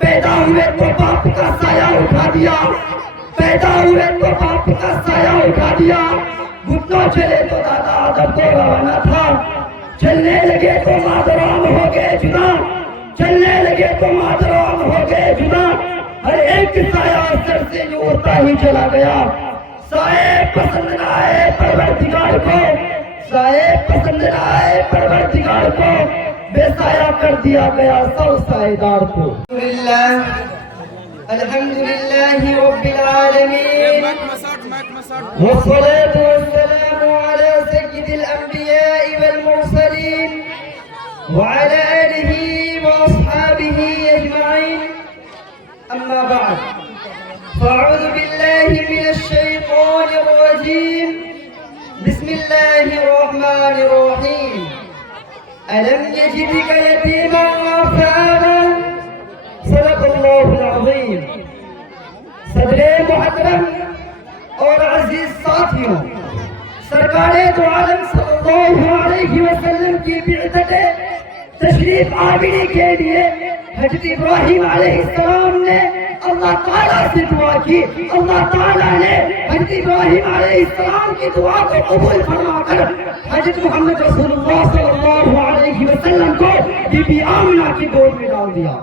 پیدا ہوئے تو باپ کا سایہ اٹھا دیا، پیدا ہوئے تو باپ کا سایہ اٹھا دیا، گھٹنوں چلے تو دادا آدم کو روانہ تھا، چلنے لگے تو مادرام ہو گئے جدا، چلنے لگے تو مادرام ہو گئے جدا، ہر ایک سایہ سر سے جو اڑتا ہی چلا گیا، سائے پسند نہ آئے پروردگار کو، سائے پسند نہ آئے پروردگار کو، بے سایہ کر دیا گیا سو سائے دار کو۔ الحمدللہ رب العالمین، والصلاة والسلام على سید الانبیاء والمرسلین وعلى آلہ واصحابہ اجمعین، اما بعد فاعوذ باللہ من الشیطان الرجیم، بسم اللہ الرحمن الرحیم۔ ألم يجدك يتيما فآوى، صدق اللہ العظیم۔ صدر محترم اور عزیز ساتھیوں، سرکار دو عالم صلی اللہ علیہ وسلم کی بعثت تشریف آوری کے لیے حضرت ابراہیم علیہ السلام نے اللہ تعالیٰ سے دعا کی، اللہ تعالیٰ نے حضرت ابراہیم علیہ السلام کی دعا کو قبول فرما کر حضرت محمد رسول اللہ صلی اللہ علیہ وسلم کو بی بی آمنہ کی گود میں ڈال دیا۔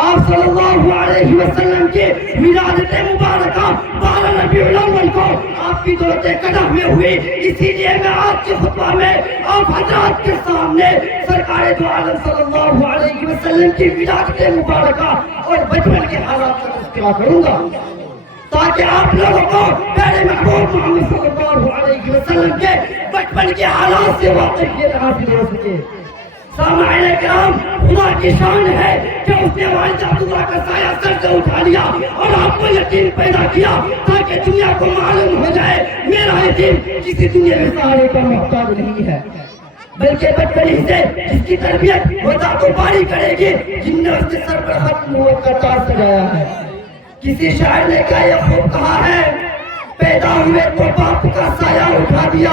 آپ صلی اللہ علیہ وسلم کی ولادت مبارکہ 12 ربیع الاول کو آپ کی دولت قدم میں ہوئی، اسی لیے میں آج کے خطبہ میں آپ حضرات کے سامنے سرکار دو عالم صلی اللہ علیہ وسلم کی ولادت مبارکہ اور بچپن کے حالات کا تذکرہ کروں گا، تاکہ آپ لوگوں کو پیارے محبوب محمد صلی اللہ علیہ وسلم کے بچپن کے حالات سے واقفیت حاصل ہو سکے۔ سامعین کرام، خدا کی شان ہے کہ اس نے والد عبداللہ کا سایہ سر سے اٹھا لیا اور آپ کو یقین پیدا کیا تاکہ دنیا کو معلوم ہو جائے میرا یتیم کسی دنیا میں سہارے کا محتاج نہیں ہے، بلکہ بچپن سے جس کی تربیت وطا کو باری کرے گی جن نے اس کے سر پر ختم ہو کر تاج سجایا ہے۔ کسی شاعر نے کہا یہ خوب کہا ہے، پیدا ہوئے تو باپ کا سایہ اٹھا دیا،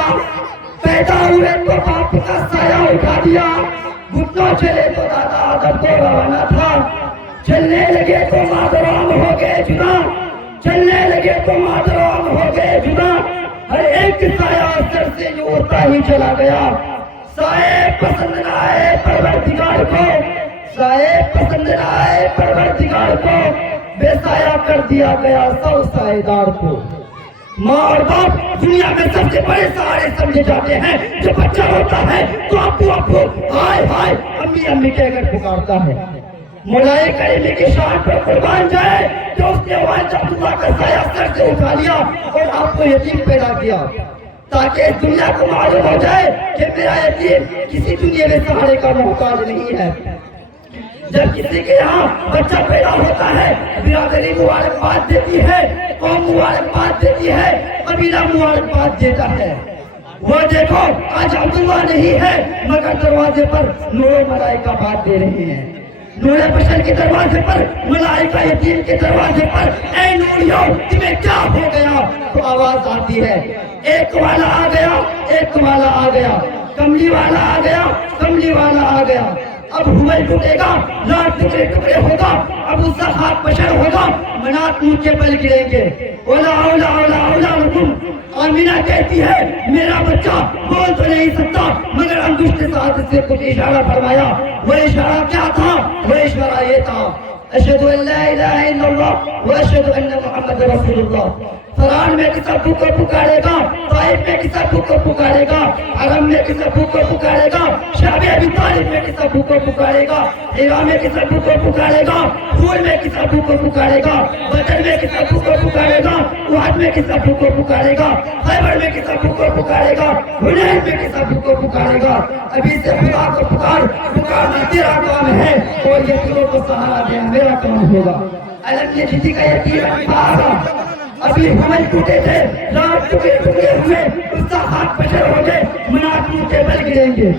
پیدا ہوئے تو باپ کا سایہ اٹھا دیا، گھٹنوں چلے تو دادا آدم کو روانہ تھا، چلنے لگے تو مادرام ہو گئے جدا، چلنے لگے تو مادرام ہو گئے جدا، ہر ایک سایہ سر سے جو اڑتا ہی چلا گیا، سائے پسند نہ آئے پروردگار کو، سائے پسند نہ آئے پروردگار کو، بے سایہ کر دیا گیا سو سائے دار کو۔ ماں اور باپ دنیا میں سب سے بڑے سہارے سمجھے جاتے ہیں، جو بچہ ہوتا ہے تو ابو ابو ہائے ہائے امی امی کہہ کر پکارتا ہے۔ مولا کریم کی شان پر قربان جائے کہ اس نے والد عبداللہ کا سایہ سر سے اٹھا لیا اور آپ کو یتیم پیدا کیا تاکہ اس دنیا کو معلوم ہو جائے کہ میرا یتیم کسی دنیا میں سہارے کا محتاج نہیں ہے۔ جب کسی کے یہاں بچہ پیدا ہوتا ہے، برادری مبارکباد دیتی ہے، قوم مبارکباد دیتی ہے، قبیلہ مبارکباد دیتا ہے۔ وہ دیکھو آج عبداللہ نہیں ہے مگر دروازے پر نور و ملائکہ بات دے رہے ہیں، نور بشر کے دروازے پر، ملائکہ یتیم کے دروازے پر، اے نوریو تمہیں کیا ہو گیا؟ تو آواز آتی ہے، ایک والا آ گیا، ایک والا آ گیا، کملی والا آ گیا، کملی والا آ گیا۔ اب ہوئے ٹوٹے گا، لاکھ ٹکڑے ٹکڑے ہوگا، اب اس کا خاک بشر ہوگا، منات منہ کے بل گریں گے۔ اولا اولا اولا اولا لکم، آمینہ کہتی ہے میرا بچہ بول تو نہیں سکتا مگر انگشت ساتھ سے کچھ اشارہ فرمایا۔ وہ اشارہ کیا تھا؟ وہ اشارہ یہ تھا، اشہد ان لا الہ الا اللہ و اشہد ان محمد رسول اللہ۔ فرعون میں کس ابو کو پکارے گا، طائف میں کس ابو کو پکارے گا، حرم میں کس ابو کو پکارے گا، شعب ابی طالب میں کس ابو کو پکارے گا، ہیرا میں کس ابو کو پکارے گا، پھول میں کس ابو کو پکارے گا، بدر میں کس ابو کو پکارے گا، احد میں کس ابو کو پکارے گا، خیبر میں کس ابو کو پکارے گا، حنین میں کس ابو کو پکارے گا۔ ابھی سے خدا کو پکارنا تیرا کام ہے اور یتیموں کو سہارا دینا میرا کام ہوگا۔ الم یجدک یتیما فآوی، ابھی ہمیں ٹوٹے تھے، لاکھ ٹکڑے ٹکڑے ہوئے، اس کا ہاتھ بشر ہو گئے، منات منہ کے بل گریں گے۔